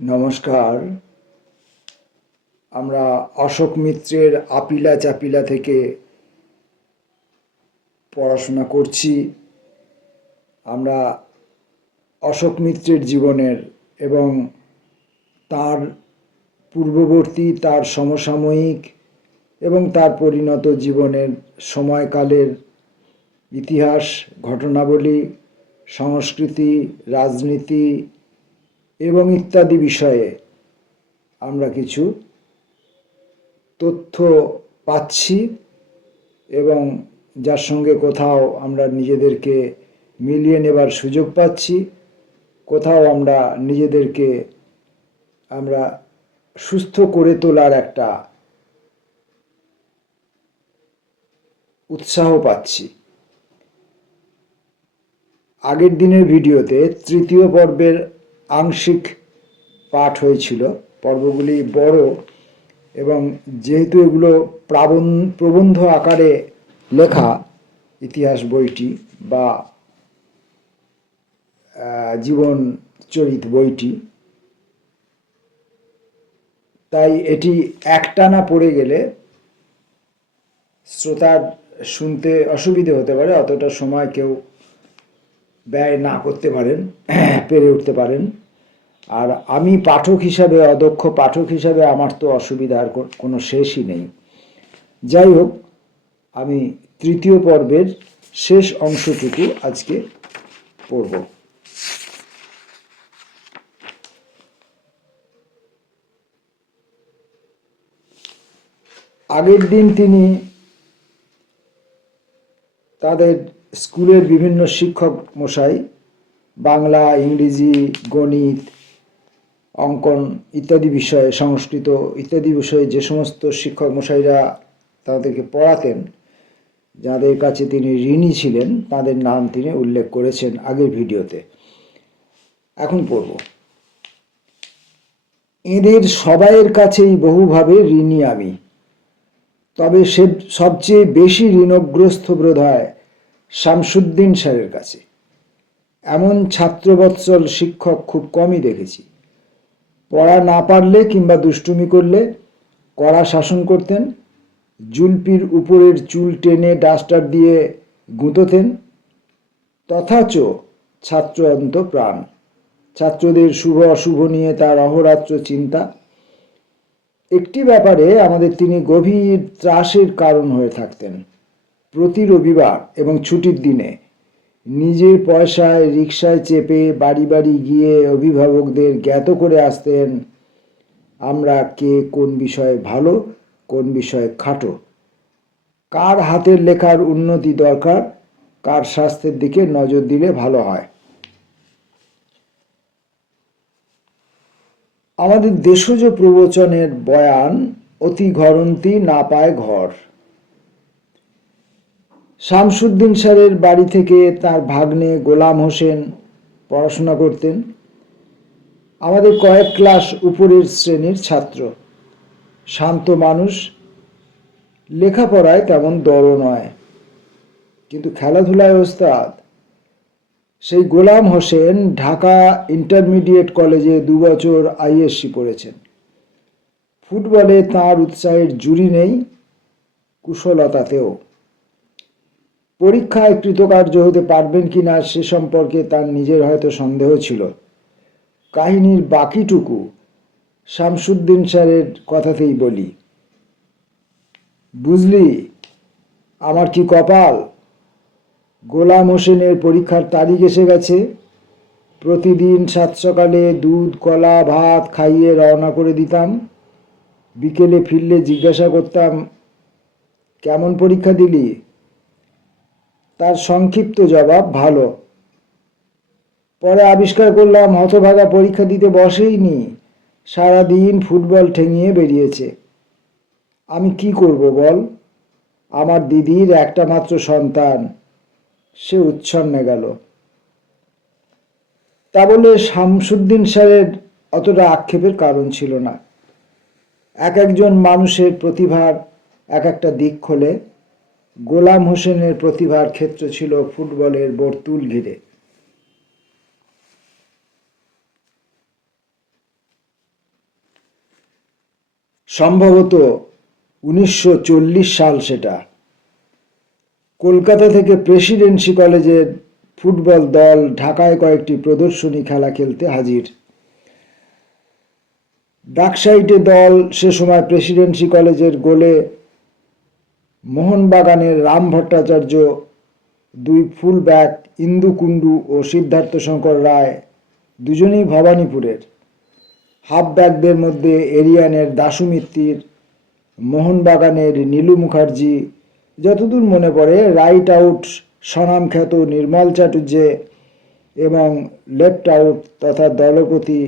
নমস্কার। আমরা অশোক মিত্রের আপিলা চাপিলা থেকে পড়াশোনা করছি। আমরা অশোক মিত্রের জীবনের এবং তার পূর্ববর্তী, তার সমসাময়িক এবং তার পরিণত জীবনের সময়কালের ইতিহাস, ঘটনাবলী, সংস্কৃতি, রাজনীতি এবং ইত্যাদি বিষয়ে আমরা কিছু তথ্য পাচ্ছি এবং যার সঙ্গে কোথাও আমরা নিজেদেরকে মিলিয়ে নেবার সুযোগ পাচ্ছি, কোথাও নিজেদেরকে আমরা সুস্থ করে তোলার একটা উৎসাহ পাচ্ছি। আগের দিনের ভিডিওতে তৃতীয় পর্বের আংশিক পাঠ হয়েছিল। পর্বগুলি বড় এবং যেহেতু এগুলো প্রবন্ধ আকারে লেখা ইতিহাস বইটি বা জীবন চরিত বইটি, তাই এটি একটানা পড়ে গেলে শ্রোতার শুনতে অসুবিধে হতে পারে। অতটা সময় কেউ ব্যয় না করতে পারেন, পেরে উঠতে পারেন। আর আমি পাঠক হিসাবে, অদক্ষ পাঠক হিসাবে আমার তো অসুবিধার কোনো শেষই নেই। যাই হোক, আমি তৃতীয় পর্বের শেষ অংশটুকু আজকে পড়ব। আগের দিন তিনি তাদের স্কুলের বিভিন্ন শিক্ষক মশাই, বাংলা, ইংরেজি, গণিত, অঙ্কন ইত্যাদি বিষয়ে, সংস্কৃত ইত্যাদি বিষয়ে যে সমস্ত শিক্ষক মশাইরা তাদেরকে পড়াতেন, যাদের কাছে তিনি ঋণী ছিলেন, তাদের নাম তিনি উল্লেখ করেছেন আগের ভিডিওতে। এখন পড়ব। এদের সবাইয়ের কাছেই বহুভাবে ঋণী আমি, তবে সে সবচেয়ে বেশি ঋণগ্রস্ত বোধ হয় শামসুদ্দিন স্যারের কাছে। এমন ছাত্রবৎসল শিক্ষক খুব কমই দেখেছি। পড়া না পারলে কিংবা দুষ্টুমি করলে কড়া শাসন করতেন, জুলপির উপরের চুল টেনে ডাস্টার দিয়ে গুঁতোতেন। তথাচ ছাত্র অন্ত প্রাণ। ছাত্রদের শুভ অশুভ নিয়ে তার অহরাত্র চিন্তা। একটি ব্যাপারে আমাদের তিনি গভীর ত্রাসের কারণ হয়ে থাকতেন। প্রতি রবিবার এবং ছুটির দিনে নিজের পয়সায় রিকশায় চেপে বাড়ি বাড়ি গিয়ে অভিভাবকদের জ্ঞাত করে আসতেন আমরা কে কোন বিষয়ে ভালো, কোন বিষয়ে খাটো, কার হাতের লেখার উন্নতি দরকার, কার স্বাস্থ্যের দিকে নজর দিলে ভালো হয়। আমাদের দেশজ প্রবচনের বয়ান অতি ঘরন্তি না পায় ঘর। শামসুদ্দিন স্যারের বাড়ি থেকে তার ভাগ্নে গোলাম হোসেন পড়াশোনা করতেন। আমাদের কয়েক ক্লাস উপরের শ্রেণীর ছাত্র, শান্ত মানুষ, লেখাপড়ায় তেমন দড় নয়, কিন্তু খেলাধুলায় ওস্তাদ। সেই গোলাম হোসেন ঢাকা ইন্টারমিডিয়েট কলেজে 2 বছর আইএসসি পড়েছেন। ফুটবলে তার উৎসাহের জুড়ি নেই, কুশলতাতেও। পরীক্ষায় কৃতকার্য হতে পারবেন কিনা সে সম্পর্কে তার নিজের হয়তো সন্দেহ ছিল। কাহিনীর বাকিটুকু শামসুদ্দিন স্যারের কথাতেই বলি। বুঝলি আমার কি কপাল, গোলাম হোসেনের পরীক্ষার তারিখ এসে গেছে। প্রতিদিন 7 সকালে দুধ, কলা, ভাত খাইয়ে রওনা করে দিতাম। বিকেলে ফিরলে জিজ্ঞাসা করতাম কেমন পরীক্ষা দিলি। তার সংক্ষিপ্ত জবাব ভালো। পরে আবিষ্কার করলাম হতভাগা পরীক্ষা দিতে বসেইনি, সারাদিন ফুটবল ঠেঙিয়ে বেরিয়েছে। আমি কি করব বল, আমার দিদির একটা মাত্র সন্তান, সে উচ্ছন্নে গেল। তা বলে শামসুদ্দিন স্যারের অতটা আক্ষেপের কারণ ছিল না। এক একজন মানুষের প্রতিভার এক একটা দিক খোলে। গোলাম হোসেনের প্রতিভার ক্ষেত্র ছিল ফুটবলের বর্তুল ঘিরে। সম্ভবত 1940 সাল সেটা। কলকাতা থেকে প্রেসিডেন্সি কলেজের ফুটবল দল ঢাকায় কয়েকটি প্রদর্শনী খেলা খেলতে হাজির। ডাকসাইটে দল সে সময় প্রেসিডেন্সি কলেজের গোলে মোহনবাগানের রাম ভট্টাচার্য, দুই ফুল ব্যাক ইন্দু কুণ্ডু ও সিদ্ধার্থ শঙ্কর রায় দুজনেই ভবানীপুরের। হাফ ব্যাকদের মধ্যে এরিয়ানের দাশু মিত্তির, মোহনবাগানের নীলু মুখার্জি, যতদূর মনে পড়ে রাইট আউট স্বনামখ্যাত নির্মল চাটুর্যে এবং লেফট আউট তথা দলপতি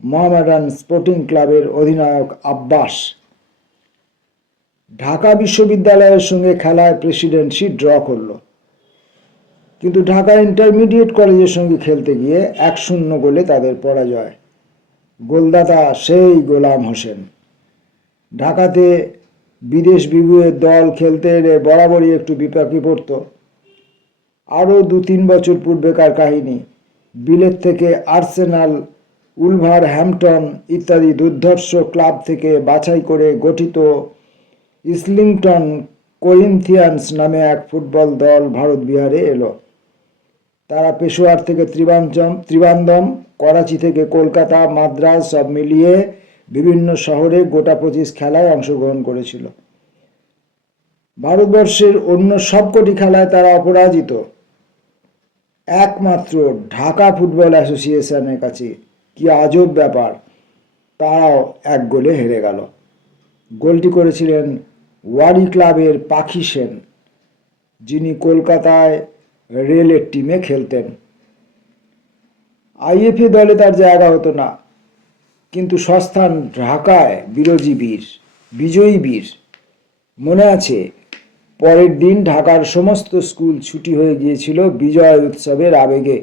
মোহামেডান স্পোর্টিং ক্লাবের অধিনায়ক আব্বাস। ঢাকা বিশ্ববিদ্যালয়ের সঙ্গে খেলায় প্রেসিডেন্সি ড্র করল, কিন্তু ঢাকা ইন্টারমিডিয়েট কলেজের সঙ্গে খেলতে গিয়ে 1-0 গোলে তাদের পরাজয়। গোলদাতা সেই গোলাম হোসেন। ঢাকাতে বিদেশ বিভুঁয়ের দল খেলতে এলে বরাবরই একটু বিপাকে পড়ত। আরও 2-3 বছর পূর্বেকার কাহিনী। বিলেত থেকে আর্সেনাল, উলভারহ্যাম্পটন ইত্যাদি দুর্ধর্ষ ক্লাব থেকে বাছাই করে গঠিত ইসলিংটন করিন্থিয়ান্স নামে এক ফুটবল দল ভারত বিহারে এলো। তারা পেশোয়ার থেকে ত্রিবান্ধম, করাচি থেকে কলকাতা, মাদ্রাজ সব মিলিয়ে বিভিন্ন শহরে গোটা 25 খেলায় অংশগ্রহণ করেছিল। ভারতবর্ষের অন্য সবকটি খেলায় তারা অপরাজিত। একমাত্র ঢাকা ফুটবল অ্যাসোসিয়েশনের কাছে, কি আজব ব্যাপার, তারাও 1 গোলে হেরে গেল। গোলটি করেছিলেন ওয়ারি ক্লাবের পাখি সেন, যিনি কলকাতায় রেলের টিমে খেলতেন। আইএফএ দলে তার জায়গা হতো না, কিন্তু সস্থান ঢাকায় বিজয়ী বীর। মনে আছে, পরের দিন ঢাকার সমস্ত স্কুল ছুটি হয়ে গিয়েছিল বিজয় উৎসবের আবেগে।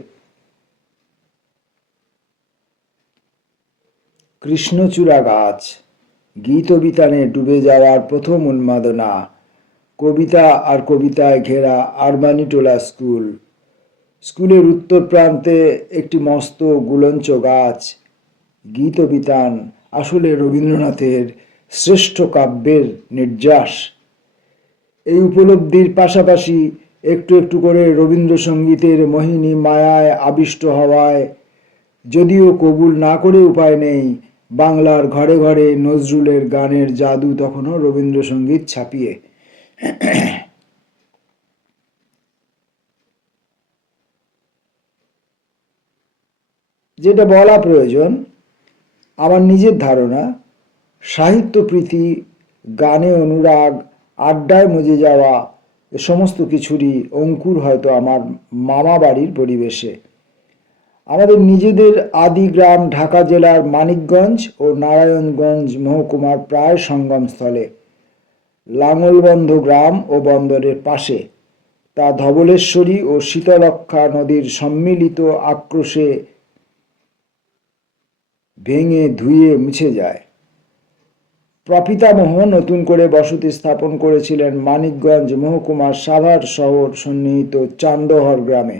কৃষ্ণচূড়া গাছ, গীতবিতানে ডুবে যাওয়ার প্রথম উন্মাদনা, কবিতা আর কবিতায় ঘেরা আরমানিটোলা স্কুলের উত্তর প্রান্তে একটি মস্ত গুলঞ্চ গাছ। গীতবিতান আসলে রবীন্দ্রনাথের শ্রেষ্ঠ কাব্যের নির্যাস। এই উপলব্ধির পাশাপাশি একটু একটু করে রবীন্দ্রসঙ্গীতের মোহিনী মায়ায় আবিষ্ট হওয়ায়, যদিও কবুল না করে উপায় নেই, বাংলার ঘরে ঘরে নজরুলের গানের জাদু তখনও রবীন্দ্রসঙ্গীত ছাপিয়ে। যেটা বলা প্রয়োজন, আমার নিজের ধারণা, সাহিত্যপ্রীতি, গানে অনুরাগ, আড্ডায় মজে যাওয়া, এ সমস্ত কিছুরই অঙ্কুর হয়তো আমার মামা বাড়ির পরিবেশে। আমাদের নিজেদের আদি গ্রাম ঢাকা জেলার মানিকগঞ্জ ও নারায়ণগঞ্জ মহকুমার প্রায় সঙ্গমস্থলে, লাঙলবন্ধ গ্রাম ও বন্দরের পাশে। তা ধবলেশ্বরী ও শীতলক্ষা নদীর সম্মিলিত আক্রোশে ভেঙে ধুয়ে মুছে যায়। প্রপিতামহ নতুন করে বসতি স্থাপন করেছিলেন মানিকগঞ্জ মহকুমার সাভার শহর সন্নিহিত চান্দহর গ্রামে।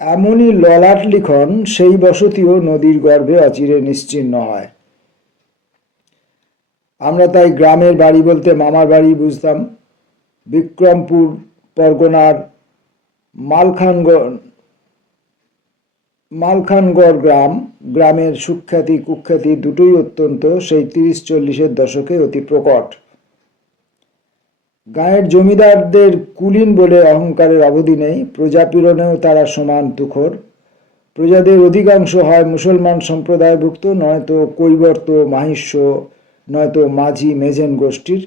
এমনই ললাট লিখন সেই বসতিও নদীর গর্ভে অচিরে নিশ্চিহ্ন হয়। আমরা তাই গ্রামের বাড়ি বলতে মামার বাড়ি বুঝতাম। বিক্রমপুর পরগনার মালখানগড় গ্রামের সুখ্যাতি কুখ্যাতি দুটোই অত্যন্ত সেই 30-40-এর দশকে অতি প্রকট। গাঁয়ের জমিদারদের কুলীন বলে অহংকারের অবধি নেই। প্রজাপীড়নেও তারা সমান তুখর। প্রজাদের অধিকাংশ হয় মুসলমান সম্প্রদায়ভুক্ত, নয়তো কৈবর্ত মাহিষ্য, নয়তো মাঝি মেজেন গোষ্ঠীর,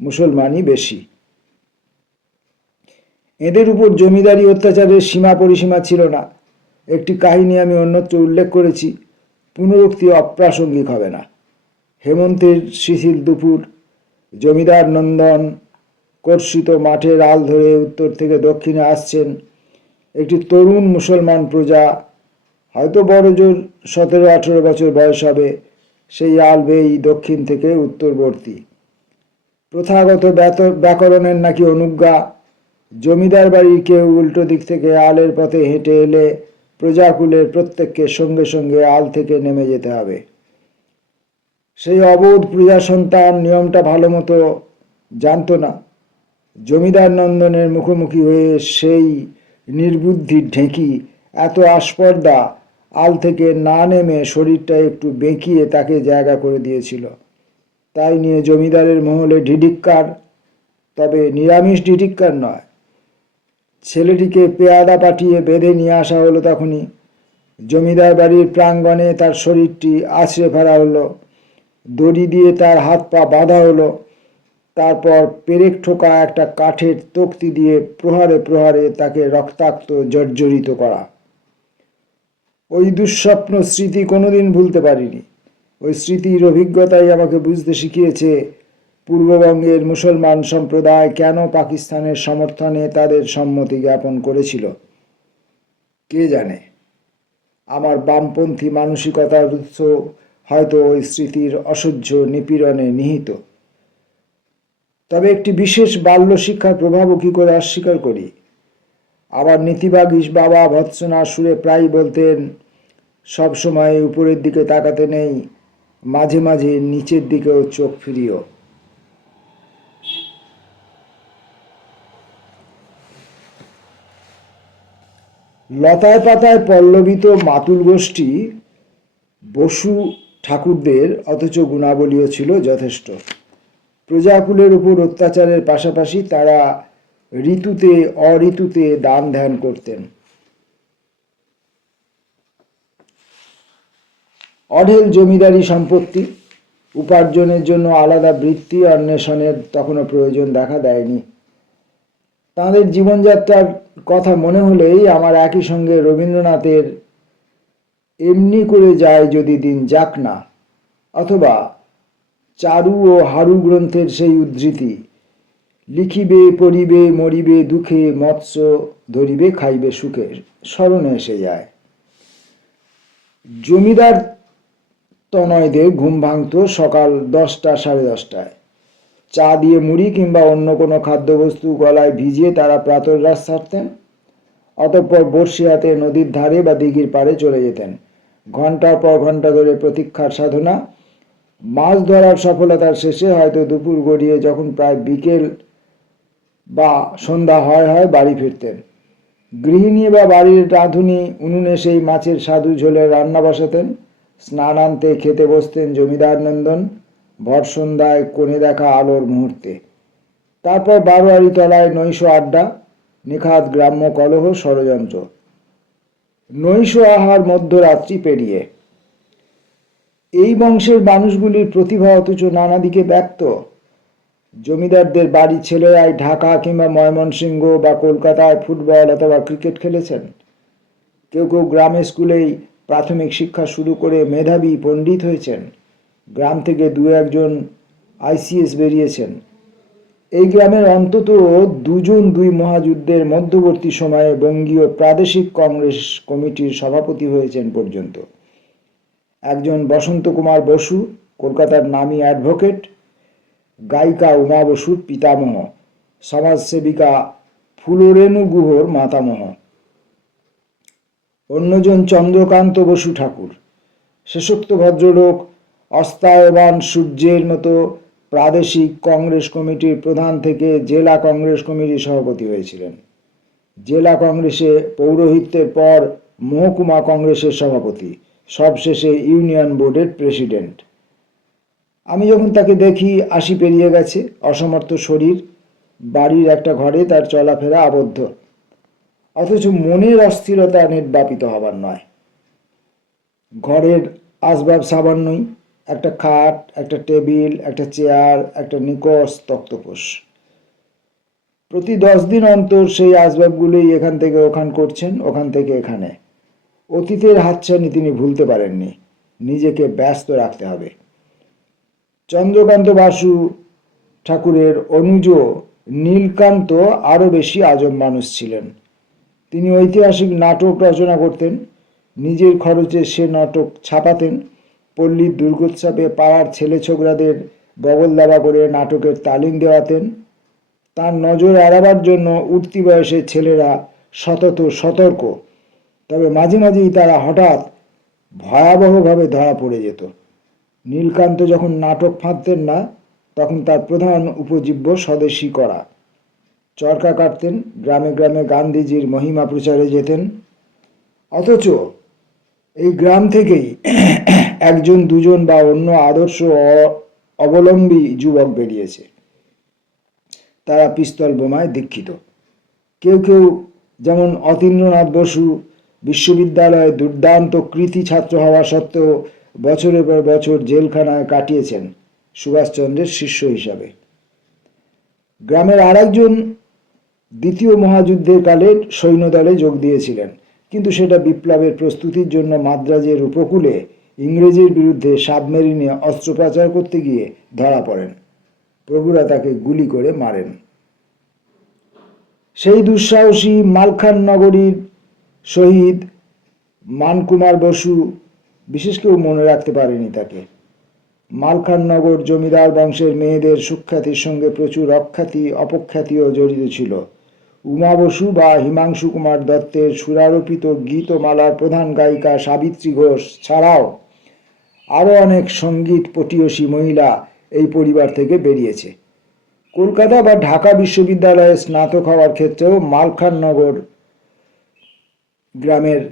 মুসলমানই বেশি। এদের উপর জমিদারি অত্যাচারের সীমা পরিসীমা ছিল না। একটি কাহিনী আমি অন্যত্র উল্লেখ করেছি, পুনরুক্তি অপ্রাসঙ্গিক হবে না। হেমন্তের শিথিল দুপুর, জমিদার নন্দন কর্ষিত মাঠের আল ধরে উত্তর থেকে দক্ষিণে আসছেন একটি তরুণ মুসলমান প্রজা, হয়তো বড় জোর 17-18 বছর বয়স হবে। সেই আল বেয়েই দক্ষিণ থেকে উত্তরবর্তী। প্রথাগত ব্যাকরণের নাকি অনুজ্ঞা, জমিদার বাড়ির কেউ উল্টো দিক থেকে আলের পথে হেঁটে এলে প্রজাকুলের প্রত্যেককে সঙ্গে সঙ্গে আল থেকে নেমে যেতে হবে। সেই অবোধ প্রজা সন্তান নিয়মটা ভালো মতো জানত না। জমিদার নন্দনের মুখোমুখি হয়ে সেই নির্বুদ্ধির ঢেঁকি এত আস্পর্ধা আল থেকে না নেমে শরীরটা একটু বেঁকিয়ে তাকে জায়গা করে দিয়েছিল। তাই নিয়ে জমিদারের মহলে ঢিঢিক্কার, তবে নিরামিষ ঢিঢিক্কার নয়। ছেলেটিকে পেয়াদা পাঠিয়ে বেঁধে নিয়ে আসা হলো। তখনই জমিদার বাড়ির প্রাঙ্গণে তার শরীরটি আছড়ে ফেলা হলো, দড়ি দিয়ে তার হাত পা বাঁধা হলো, তারপর পেরেক ঠোকা একটা কাঠের তক্তি দিয়ে প্রহারে প্রহারে তাকে রক্তাক্ত জর্জরিত করা। ওই দুঃস্বপ্ন স্মৃতি কোনোদিন ভুলতে পারিনি। ওই স্মৃতির অভিজ্ঞতাই আমাকে বুঝতে শিখিয়েছে পূর্ববঙ্গের মুসলমান সম্প্রদায় কেন পাকিস্তানের সমর্থনে তাদের সম্মতি জ্ঞাপন করেছিল। কে জানে, আমার বামপন্থী মানসিকতার উৎস হয়তো ওই স্মৃতির অসহ্য নিপীড়নে নিহিত। তবে একটি বিশেষ বাল্য শিক্ষার প্রভাবও কী করে অস্বীকার করি। আবার নীতিবাগীশ বাবা ভৎসনা সুরে প্রায় বলতেন, সব সময় উপরের দিকে তাকাতে নেই, মাঝে মাঝে নিচের দিকেও চোখ ফিরিও। লতায় পাতায় পল্লবিত মাতুল গোষ্ঠী বসু ঠাকুরদের অথচ গুণাবলীও ছিল যথেষ্ট। প্রজাকুলের উপর অত্যাচারের পাশাপাশি তারা ঋতুতে অঋতুতে দান ধ্যান করতেন। অঢেল জমিদারি সম্পত্তি, উপার্জনের জন্য আলাদা বৃত্তি অন্বেষণের তখনও প্রয়োজন দেখা দেয়নি। তাঁদের জীবনযাত্রার কথা মনে হলেই আমার একই সঙ্গে রবীন্দ্রনাথের এমনি করে যায় যদি দিন যাক না, অথবা চারু ও হারু গ্রন্থের সেই উদ্ধৃতি, লিখিবে পড়িবে মরিবে দুঃখে মৎস্য ধরিবে খাইবে সুখে, স্মরণে এসে যায়। জমিদার তনয়দের ঘুম ভাঙত সকাল 10টা সাড়ে 10টায়। চা দিয়ে মুড়ি কিংবা অন্য কোনো খাদ্যবস্তু গলায় ভিজিয়ে তারা প্রাতরাশ ছাড়তেন। অতঃপর বড়শি হাতে নদীর ধারে বা দিঘির পাড়ে চলে যেতেন। ঘন্টার পর ঘন্টা ধরে প্রতীক্ষার সাধনা। মাছ ধরার সফলতার শেষে হয়তো দুপুর গড়িয়ে যখন প্রায় বিকেল বা সন্ধ্যা হয় বাড়ি ফিরতেন। গৃহিণী বা বাড়ির রাঁধুনি উনুনে সেই মাছের স্বাদু ঝোলে রান্না বসাতেন। স্নানান্তে খেতে বসতেন জমিদার নন্দন ভর সন্ধ্যায় কোণে দেখা আলোর মুহূর্তে। তারপর বারোয়ারি তলায় নৈশ আড্ডা, নিখাত গ্রাম্য কলহ ষড়যন্ত্র, নৈশ আহার মধ্যরাত্রি পেরিয়ে। এই বংশের মানুষগুলির প্রতিভা অথচ নানা দিকে ব্যক্ত। জমিদারদের বাড়ির ছেলেরাই ঢাকা কিংবা ময়মনসিংহ বা কলকাতায় ফুটবল অথবা ক্রিকেট খেলেছেন। কেউ কেউ গ্রামের স্কুলেই প্রাথমিক শিক্ষা শুরু করে মেধাবী পণ্ডিত হয়েছেন। গ্রাম থেকে দু একজন আইসিএস বেরিয়েছেন। এই গ্রামের অন্তত দুজন দুই মহাযুদ্ধের মধ্যবর্তী সময়ে বঙ্গীয় প্রাদেশিক কংগ্রেস কমিটির সভাপতি হয়েছেন পর্যন্ত। একজন বসন্ত কুমার বসু, কলকাতার নামী অ্যাডভোকেট, গায়িকা উমা বসুর পিতামহ, সমাজসেবিকা ফুলরেণু গুহর মাতামহ। অন্যজন চন্দ্রকান্ত বসু ঠাকুর, শেষোক্ত ভদ্রলোক অস্তায়মান সূর্যের মতো প্রাদেশিক কংগ্রেস কমিটির প্রধান থেকে জেলা কংগ্রেস কমিটির সভাপতি হয়েছিলেন। জেলা কংগ্রেসে পৌরোহিত্যের পর মহকুমা কংগ্রেসের সভাপতি, সবশেষে ইউনিয়ন বোর্ডের প্রেসিডেন্ট। আমি যখন তাকে দেখি 80 পেরিয়ে গেছে, অসমর্থ শরীর, বাড়ির একটা ঘরে তার চলাফেরা আবদ্ধ, অথচ মনের অস্থিরতা নির্বাপিত হবার নয়। ঘরের আসবাব সামান্যই, একটা খাট, একটা টেবিল, একটা চেয়ার, একটা নিকষ তক্তপোষ। প্রতি 10 দিন অন্তর সেই আসবাবগুলোই এখান থেকে ওখান করছেন, ওখান থেকে এখানে। অতীতের হাতছানি তিনি ভুলতে পারেননি, নিজেকে ব্যস্ত রাখতে হবে। চন্দ্রকান্ত বসু ঠাকুরের অনুজ নীলকান্ত আরও বেশি আজব মানুষ ছিলেন। তিনি ঐতিহাসিক নাটক রচনা করতেন, নিজের খরচে সে নাটক ছাপাতেন, পল্লীর দুর্গোৎসবে পাড়ার ছেলে ছোকরাদের বগল দাবা করে নাটকের তালিম দেওয়াতেন। তার নজর এড়াবার জন্য উঠতি বয়সের ছেলেরা সতত সতর্ক, তবে মাঝে মাঝেই তারা হঠাৎ ভয়াবহভাবে ধরা পড়ে যেত। নীলকান্ত যখন নাটক ফাঁদতেন না, তখন তার প্রধান উপজীব্য স্বদেশী করা। চরকা কাটতেন, গ্রামে গ্রামে গান্ধীজির মহিমা প্রচারে যেতেন। অথচ এই গ্রাম থেকেই একজন দুজন বা অন্য আদর্শ অবলম্বী যুবক বেরিয়েছে। তারা পিস্তল বোমায় দীক্ষিত। কেউ কেউ, যেমন অতীন্দ্রনাথ বসু, বিশ্ববিদ্যালয়ে দুর্দান্ত কৃতি ছাত্র হওয়া সত্ত্বেও বছরের পর বছর জেলখানায় কাটিয়েছেন সুভাষচন্দ্রের শিষ্য হিসাবে। গ্রামের আরেকজন দ্বিতীয় মহাযুদ্ধের কালে সৈন্যদলে যোগ দিয়েছিলেন, কিন্তু সেটা বিপ্লবের প্রস্তুতির জন্য মাদ্রাজের উপকূলে ইংরেজের বিরুদ্ধে সাবমেরিনে অস্ত্র পাচার করতে গিয়ে ধরা পড়েন। প্রভুরা তাকে গুলি করে মারেন। সেই দুঃসাহসী মালখান নগরীর শহীদ মানকুমার বসু বিশেষ কেউ মনে রাখতে পারেনি তাকে। মালখাননগর জমিদার বংশের মেয়েদের সুখ্যাতির সঙ্গে প্রচুর অখ্যাতি অপখ্যাতিও জড়িত ছিল। উমা বসু বা হিমাংশু কুমার দত্তের সুরারোপিত গীতমালার প্রধান গায়িকা সাবিত্রী ঘোষ ছাড়াও আরও অনেক সঙ্গীত পটীয়সী মহিলা এই পরিবার থেকে বেরিয়েছে। কলকাতা বা ঢাকা বিশ্ববিদ্যালয়ে স্নাতক হওয়ার ক্ষেত্রেও মালখাননগর গ্রামের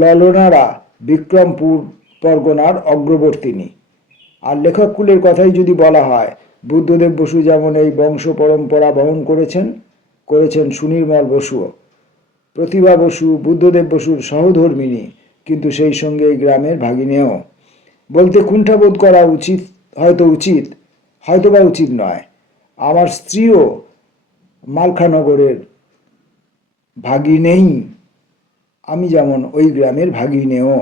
ললনারা বিক্রমপুর পরগনার অগ্রবর্তিনী। আর লেখককুলের কথাই যদি বলা হয়, বুদ্ধদেব বসু যেমন এই বংশ পরম্পরা বহন করেছেন সুনির্মল বসুও। প্রতিভা বসু বুদ্ধদেব বসুর সহধর্মিণী, কিন্তু সেই সঙ্গে এই গ্রামের ভাগিনেও। বলতে কুণ্ঠাবোধ করা উচিত, হয়তোবা উচিত নয়। আমার স্ত্রীও মালখানগরের ভাগিনেই, আমি যেমন ওই গ্রামের ভাগিনেও।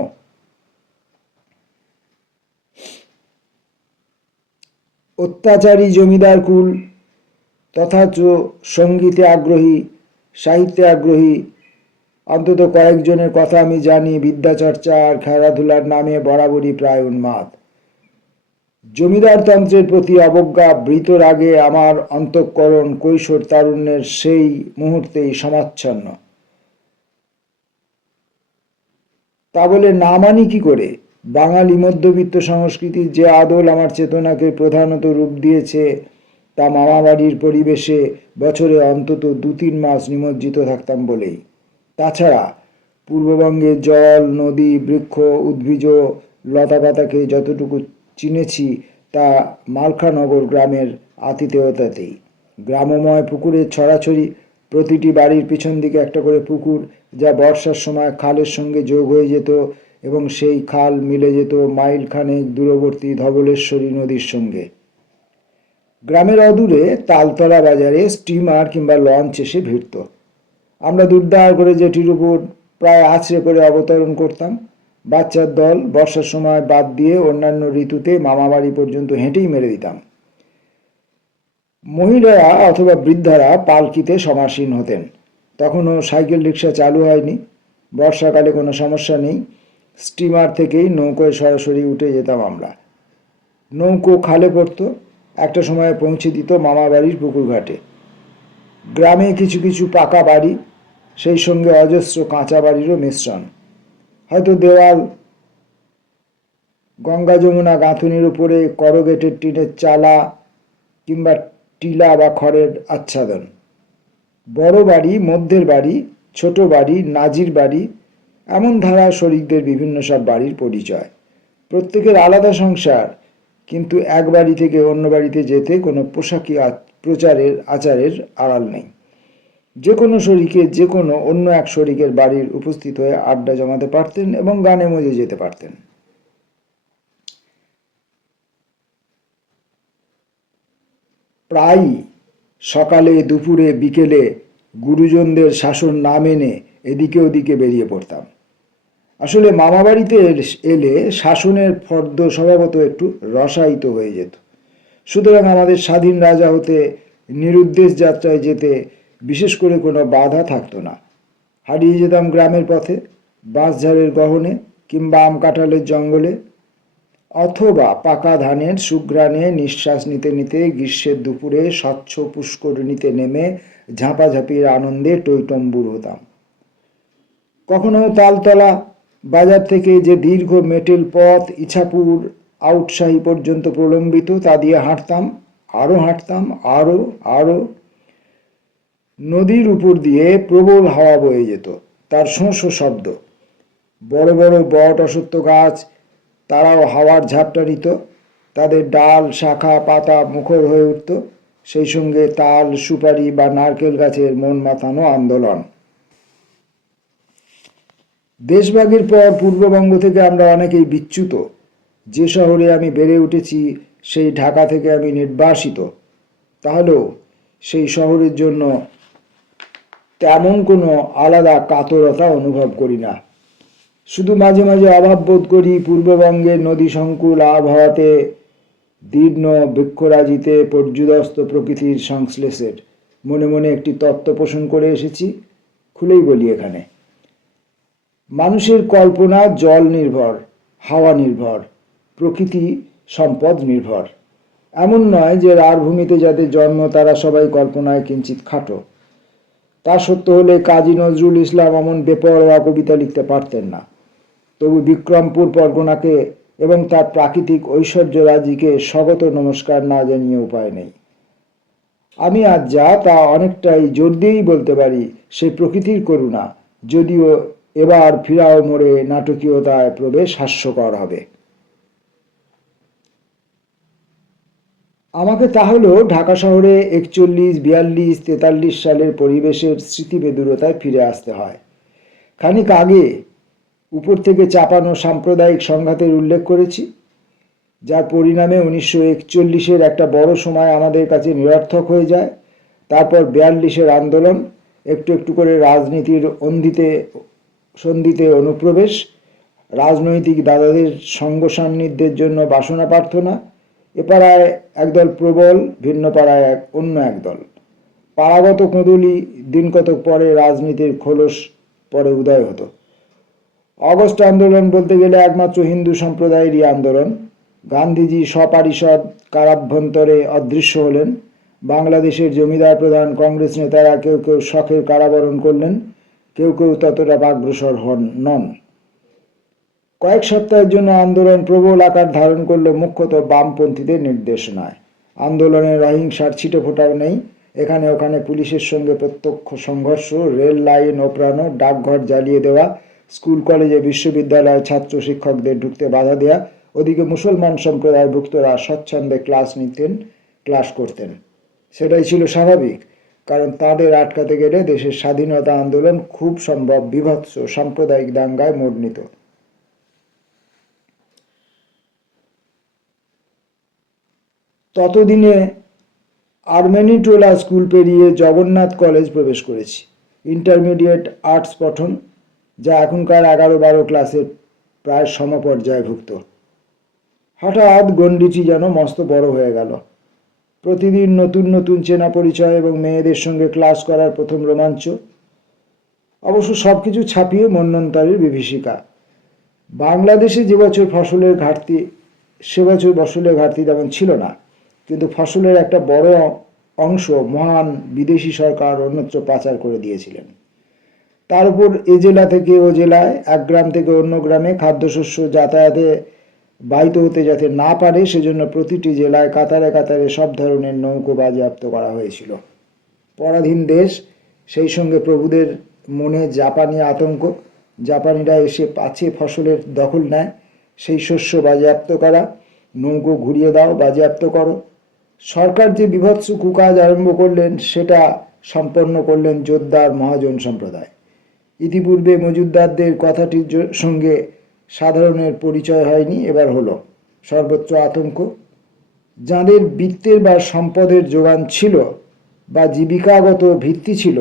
অত্যাচারী জমিদার কুল, তথাচ সঙ্গীতে আগ্রহী, সাহিত্যে আগ্রহী অন্তত কয়েকজনের কথা আমি জানি বিদ্যাচর্চা আর খেলাধুলার নামে বরাবরই প্রায় উন্মাদ। জমিদারতন্ত্রের প্রতি অবজ্ঞা বৃত রাগে আমার অন্তঃকরণ কৈশোর তারুণ্যের সেই মুহূর্তেই সমাচ্ছন্ন। তা বলে না মানি কি করে? বাঙালি মধ্যবিত্ত সংস্কৃতির যে আদল আমার চেতনাকে প্রধানত রূপ দিয়েছে, তা মামাবাড়ির পরিবেশে বছরে অন্তত 2-3 মাস নিমজ্জিত থাকতাম বলেই। তাছাড়া পূর্ববঙ্গে জল, নদী, বৃক্ষ, উদ্ভিজ, লতাপাতাকে যতটুকু চিনেছি তা মালখানগর গ্রামের আতিথেয়তাতেই। গ্রামময় পুকুরের ছড়াছড়ি, প্রতিটি বাড়ির পিছন দিকে একটা করে পুকুর, যা বর্ষার সময় খালের সঙ্গে যোগ হয়ে যেত এবং সেই খাল মিলে যেত মাইল খানেক দূরবর্তী ধবলেশ্বরী নদীর সঙ্গে। গ্রামের অদূরে তালতলা বাজারে স্টিমার কিংবা লঞ্চ এসে ভিড়ত। আমরা দুর্দার করে জেটির উপর প্রায় আছড়ে করে অবতরণ করতাম। বাচ্চার দল বর্ষার সময় বাদ দিয়ে অন্যান্য ঋতুতে মামাবাড়ি পর্যন্ত হেঁটেই মেরে দিতাম। মহিলারা অথবা বৃদ্ধারা পালকিতে সমাসীন হতেন। তখনও সাইকেল রিক্সা চালু হয়নি। বর্ষাকালে কোনো সমস্যা নেই, স্টিমার থেকেই নৌকোয় সরাসরি উঠে যেতাম আমরা। নৌকো খালে পড়ত, একটা সময়ে পৌঁছে দিত মামাবাড়ির পুকুর ঘাটে। গ্রামে কিছু কিছু পাকা বাড়ি, সেই সঙ্গে অজস্র কাঁচা বাড়িরও মিশ্রণ। হয়তো দেওয়াল, গঙ্গা যমুনা গাঁথুনির উপরে করগেটের টিনের চালা কিংবা টিলা বা খড়ের আচ্ছাদন। বড় বাড়ি, মধ্যের বাড়ি, ছোট বাড়ি, নাজির বাড়ি, এমন ধারা শরিকদের বিভিন্ন সব বাড়ির পরিচয়। প্রত্যেকের আলাদা সংসার, কিন্তু এক বাড়ি থেকে অন্য বাড়িতে যেতে কোনো পোশাকি আচারের আড়াল নেই। যে কোনো শরিকে যে কোনো অন্য এক শরিকের বাড়ির উপস্থিত হয়ে আড্ডা জমাতে পারতেন এবং গানে মজে যেতে পারতেন। প্রায়ই সকালে, দুপুরে, বিকেলে গুরুজনদের শাসন না মেনে এদিকে ওদিকে বেরিয়ে পড়তাম। আসলে মামাবাড়িতে এলে শাসনের ফর্দ স্বভাবত একটু রসায়িত হয়ে যেত। সুতরাং আমাদের স্বাধীন রাজা হতে, নিরুদ্দেশ যাত্রায় যেতে বিশেষ করে কোনো বাধা থাকতো না। হারিয়ে যেতাম গ্রামের পথে, বাঁশঝাড়ের গহনে কিংবা আম কাঁঠালের জঙ্গলে, অথবা পাকা ধানের সুঘ্রাণে নিঃশ্বাস নিতে নিতে গ্রীষ্মের দুপুরে স্বচ্ছ পুষ্করিণীতে নেমে ঝাঁপাঝাঁপির আনন্দে টইটম্বুর হতাম। কখনো তালতলা বাজার থেকে যে দীর্ঘ মেটেল পথ ইছাপুর, আউটশাহী পর্যন্ত প্রলম্বিত, তা দিয়ে হাঁটতাম, আরও হাঁটতাম, আরও আরও। নদীর উপর দিয়ে প্রবল হাওয়া বয়ে যেত, তার শোঁ শোঁ শব্দ। বড় বড় বট অশ্বত্থ গাছ, তারাও হাওয়ার ঝাপটা নিত, তাদের ডাল শাখা পাতা মুখর হয়ে উঠত, সেই সঙ্গে তাল সুপারি বা নারকেল গাছের মন মাতানো আন্দোলন। দেশভাগের পর পূর্ববঙ্গ থেকে আমরা অনেকেই বিচ্যুত। যে শহরে আমি বেড়ে উঠেছি সেই ঢাকা থেকে আমি নির্বাসিত, তাহলেও সেই শহরের জন্য তেমন কোনো আলাদা কাতরতা অনুভব করি না। শুধু মাঝে মাঝে অভাব বোধ করি পূর্ববঙ্গের নদী সংকুল আবহাওয়াতে, দীর্ণ বৃক্ষরাজিতে পর্যুদস্ত প্রকৃতির সংশ্লেষের। মনে মনে একটি তত্ত্ব পোষণ করে এসেছি, খুলেই বলি এখানে। মানুষের কল্পনা জল নির্ভর, হাওয়া নির্ভর, প্রকৃতি সম্পদ নির্ভর। এমন নয় যে রাঢ়ভূমিতে যাদের জন্ম তারা সবাই কল্পনায় কিঞ্চিত খাটো। তা সত্য হলে কাজী নজরুল ইসলাম এমন বেপরোয়া কবিতা লিখতে পারতেন না। তবু বিক্রমপুর পরগনাকে এবং তার প্রাকৃতিক ঐশ্বর্যরাজিকে স্বাগত নমস্কার না জানিয়ে উপায় নেই। আমি আজ যা তা অনেকটাই জোর দিয়েই বলতে পারি সেই প্রকৃতির করুণা, যদিও এবার ফিরাও মোড়ে নাটকীয়তায় প্রবেশ হাস্যকর হবে। আমাকে তাহলেও ঢাকা শহরে 41, 42, 43 সালের পরিবেশের স্মৃতিবেদুরতায় ফিরে আসতে হয়। খানিক আগে উপর থেকে চাপানো সাম্প্রদায়িক সংঘাতের উল্লেখ করেছি, যার পরিণামে 1941-এর একটা বড় সময় আমাদের কাছে নিরর্থক হয়ে যায়। তারপর 42-এর আন্দোলন, একটু একটু করে রাজনীতির সন্ধিতে অনুপ্রবেশ, রাজনৈতিক দাদাদের সঙ্গ সান্নিধ্যের জন্য বাসনা প্রার্থনা, এ পাড়ায় একদল প্রবল, ভিন্ন পাড়ায় অন্য একদল। পাড়াগত কোঁদুলি দিন কতক পরে রাজনীতির খোলস পরে উদয় হতো। অগস্ট আন্দোলন বলতে গেলে একমাত্র হিন্দু সম্প্রদায়েরই আন্দোলন। গান্ধীজি সপারিষদ কারাভ্যন্তরে অদৃশ্য হলেন। বাংলাদেশের জমিদার প্রধান কংগ্রেস নেতারা কেউ কেউ শখের কারাবরণ করলেন, কেউ কেউ ততটা অগ্রসর নন। কয়েক সপ্তাহের জন্য আন্দোলন প্রবল আকার ধারণ করলে মুখ্যত বামপন্থীদের নির্দেশনায়। আন্দোলনের অহিংসার ছিটেফোঁটাও নেই। এখানে ওখানে পুলিশের সঙ্গে প্রত্যক্ষ সংঘর্ষ, রেল লাইন ওপরানো, ডাকঘর জ্বালিয়ে দেওয়া, স্কুল কলেজে বিশ্ববিদ্যালয়ে ছাত্র শিক্ষকদের ঢুকতে বাধা দেওয়া। ওদিকে মুসলমান সম্প্রদায়ভুক্তরা স্বচ্ছন্দে ক্লাস করতেন। সেটাই ছিল স্বাভাবিক, কারণ তাদের আটকাতে গেলে দেশের স্বাধীনতা আন্দোলন খুব সম্ভব বীভৎস সাম্প্রদায়িক দাঙ্গায় মোড় নিত। ততদিনে আর্মেনিটোলা স্কুল পেরিয়ে জগন্নাথ কলেজ প্রবেশ করেছি, ইন্টারমিডিয়েট আর্টস পঠন, যা এখনকার 11-12 ক্লাসের প্রায় সমপর্যায়ভুক্ত। হঠাৎ গণ্ডিটি যেন মস্ত বড় হয়ে গেল। প্রতিদিন নতুন নতুন চেনা পরিচয় এবং মেয়েদের সঙ্গে ক্লাস করার প্রথম রোমাঞ্চ। অবশ্য সব কিছু ছাপিয়ে মন্বন্তরের বিভীষিকা। বাংলাদেশে যে বছর ফসলের ঘাটতি, সে বছর ফসলের ঘাটতি তেমন ছিল না, কিন্তু ফসলের একটা বড় অংশ মহান বিদেশি সরকার অন্যত্র পাচার করে দিয়েছিলেন। তার উপর এ জেলা থেকে ও জেলায়, এক গ্রাম থেকে অন্য গ্রামে খাদ্যশস্য যাতায়াতে বাহিত হতে যাতে না পারে সেজন্য প্রতিটি জেলায় কাতারে কাতারে সব ধরনের নৌকো বাজেয়াপ্ত করা হয়েছিল। পরাধীন দেশ, সেই সঙ্গে প্রভুদের মনে জাপানি আতঙ্ক। জাপানিরা এসে পাছে ফসলের দখল নেয়, সেই শস্য বাজেয়াপ্ত করা, নৌকো ঘুরিয়ে দাও, বাজেয়াপ্ত করো। সরকার যে বিভৎস কুকাজ আরম্ভ করলেন সেটা সম্পন্ন করলেন জোরদার মহাজন সম্প্রদায়। ইতিপূর্বে মজুদ্দারদের কথাটির সঙ্গে সাধারণের পরিচয় হয়নি, এবার হলো। সর্বত্র আতঙ্ক। যাদের বিত্তের বা সম্পদের যোগান ছিল বা জীবিকাগত ভিত্তি ছিল,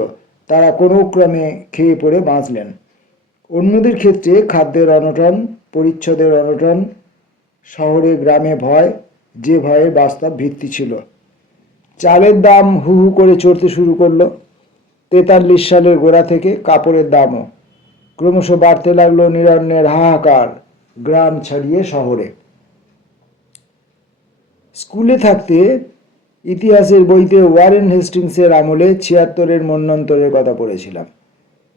তারা কোনো ক্রমে খেয়ে পড়ে বাঁচলেন। অন্যদের ক্ষেত্রে খাদ্যের অনটন, পরিচ্ছদের অনটন, শহরে গ্রামে ভয়, যে ভয়ে বাস্তব ভিত্তি ছিল। চালের দাম হু হু করে চড়তে শুরু করলো। 43 সালের গোড়া থেকে কাপড়ের দামও ক্রমশ বাড়তে লাগলো নিরন্নের হাহাকার, গ্রাম ছাড়িয়ে শহরে। স্কুলে থাকতে ইতিহাসের বইতে ওয়ারেন হেস্টিংসের আমলে 76-এর মন্বন্তরের কথা পড়েছিলাম।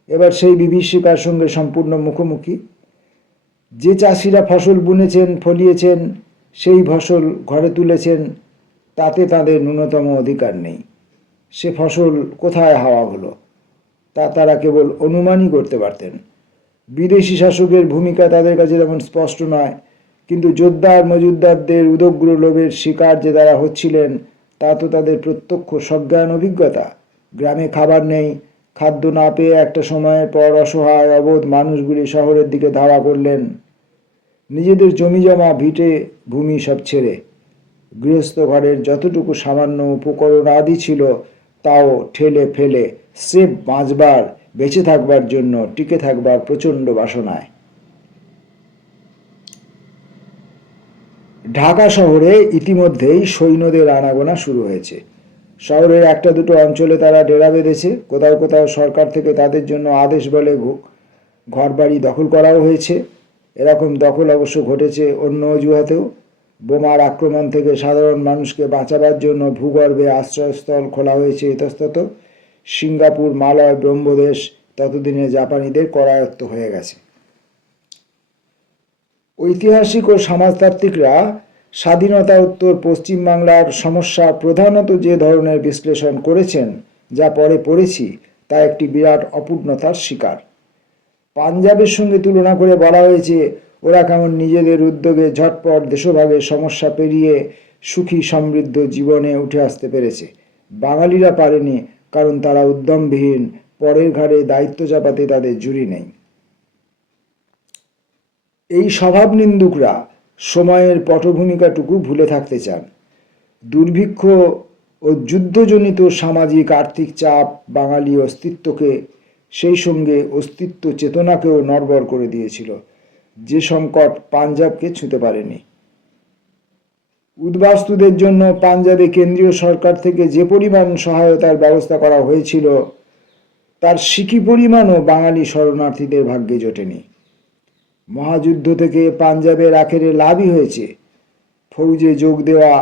এবার সেই বিভীষিকার সঙ্গে সম্পূর্ণ মুখোমুখি। যে চাষিরা ফসল বুনেছেন, ফলিয়েছেন, সেই ফসল ঘরে তুলেছেন, তাতে তাদের ন্যূনতম অধিকার নেই। সে ফসল কোথায় হাওয়া হলো তা তারা কেবল অনুমানই করতে পারতেন। বিদেশি শাসকের ভূমিকা তাদের কাছে তেমন স্পষ্ট নয়, কিন্তু যোদ্ধার মজুদ্দারদের উদগ্র লোভের শিকার যে তারা হচ্ছিলেন তা তো তাদের প্রত্যক্ষ সজ্ঞান অভিজ্ঞতা। গ্রামে খাবার নেই, খাদ্য না পেয়ে একটা সময়ের পর অসহায় অবোধ মানুষগুলি শহরের দিকে ধাওয়া করলেন, নিজেদের জমিজমা ভিটে ভূমি সব ছেড়ে। গৃহস্থ ঘরের যতটুকু সামান্য উপকরণ আদি ছিল তাও ঠেলে ফেলে স্রেফ বাঁচবার, বেঁচে থাকবার জন্য, টিকে থাকবার প্রচণ্ড বাসনায়। ঢাকা শহরে ইতিমধ্যেই সৈন্যদের আনাগোনা শুরু হয়েছে। শহরের একটা দুটো অঞ্চলে তারা ডেরা বেঁধেছে, কোথাও কোথাও সরকার থেকে তাদের জন্য আদেশ বলে ঘরবাড়ি দখল করাও হয়েছে। এরকম দখল অবশ্য ঘটেছে অন্য অজুহাতেও। বোমার আক্রমণ থেকে সাধারণ মানুষকে বাঁচাবার জন্য ভূগর্ভে আশ্রয়স্থল খোলা হয়েছে ইতস্তত। সিঙ্গাপুর, মালয়, ব্রহ্মদেশ ততদিনে জাপানিদের করায়ত্ত হয়ে গেছে। ঐতিহাসিক ও সমাজতাত্ত্বিকরা স্বাধীনতা উত্তর পশ্চিমবাংলার সমস্যা প্রধানত যে ধরনের বিশ্লেষণ করেছেন, যা পরে পড়েছি, তা একটি বিরাট অপূর্ণতার শিকার। পাঞ্জাবের সঙ্গে তুলনা করে বলা হয়েছে ওরা কেমন নিজেদের উদ্যোগে ঝটপট দেশভাগের সমস্যা পেরিয়ে সুখী সমৃদ্ধ জীবনে উঠে আসতে পেরেছে। বাঙালিরা পারেনি, কারণ তারা উদ্যমবিহীন, পরের ঘাড়ে দায়িত্ব চাপাতে তাদের জুড়ি নেই। এই স্বভাব নিন্দুকরা সময়ের পটভূমিকাটুকু ভুলে থাকতে চান। দুর্ভিক্ষ ও যুদ্ধজনিত সামাজিক আর্থিক চাপ বাঙালি অস্তিত্বকে, সেই সঙ্গে অস্তিত্ব চেতনাকেও নড়বড় করে দিয়েছিল, যে সংকট পাঞ্জাবকে ছুঁতে পারেনি। উদ্বাস্তুদের জন্য পাঞ্জাবে কেন্দ্রীয় সরকার থেকে যে পরিমাণ সহায়তার ব্যবস্থা করা হয়েছিল, তার সিকি পরিমাণও বাঙালি শরণার্থীদের ভাগ্যে জোটেনি। মহাযুদ্ধ থেকে পাঞ্জাবের আখেরে লাভই হয়েছে। ফৌজে যোগ দেওয়া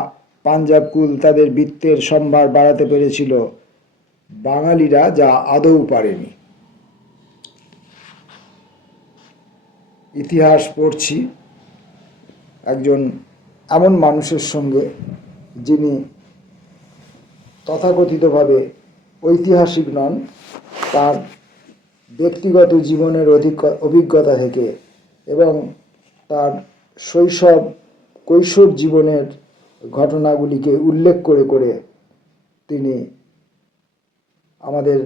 পাঞ্জাব কুল তাদের বৃত্তের সম্ভার বাড়াতে পেরেছিল, বাঙালিরা যা আদৌ পারেনি। ইতিহাস পড়ছি একজন এমন মানুষের সঙ্গে, যিনি তথাকথিতভাবে ঐতিহাসিক নন, তার ব্যক্তিগত জীবনের অভিজ্ঞতা থেকে এবং তার শৈশব কৈশোর জীবনের ঘটনাগুলিকে উল্লেখ করে করে তিনি আমাদের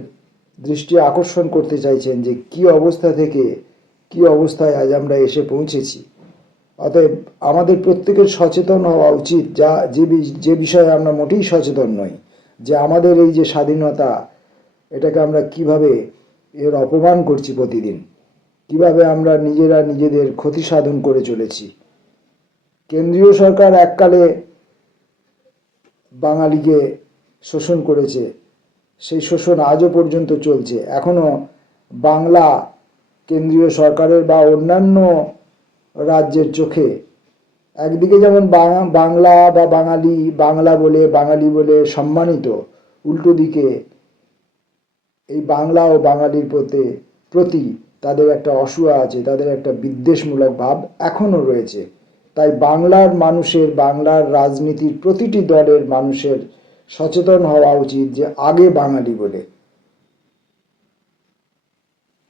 দৃষ্টি আকর্ষণ করতে চাইছেন যে কি অবস্থা থেকে কি অবস্থায় আজ আমরা এসে পৌঁছেছি। অতএব আমাদের প্রত্যেকের সচেতন হওয়া উচিত, যে বিষয়ে আমরা মোটেই সচেতন নই, যে আমাদের এই যে স্বাধীনতা, এটাকে আমরা কিভাবে এর অপমান করছি প্রতিদিন, কিভাবে আমরা নিজেরা নিজেদের ক্ষতি সাধন করে চলেছি। কেন্দ্রীয় সরকার এককালে বাঙালিকে শোষণ করেছে, সেই শোষণ আজও পর্যন্ত চলছে। এখনো বাংলা কেন্দ্রীয় সরকারের বা অন্যান্য রাজ্যের চোখে একদিকে যেমন বাংলা বা বাঙালি বলে সম্মানিত, উল্টো দিকে এই বাংলা ও বাঙালির প্রতি তাদের একটা অসূয়া আছে, তাদের একটা বিদ্বেষমূলক ভাব এখনো রয়েছে। তাই বাংলার মানুষের, বাংলার রাজনীতির প্রতিটি দলের মানুষের সচেতন হওয়া উচিত যে আগে বাঙালি বলে।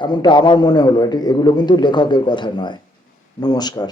এমনটা আমার মনে হলো। এগুলো কিন্তু লেখকের কথা নয়। নমস্কার।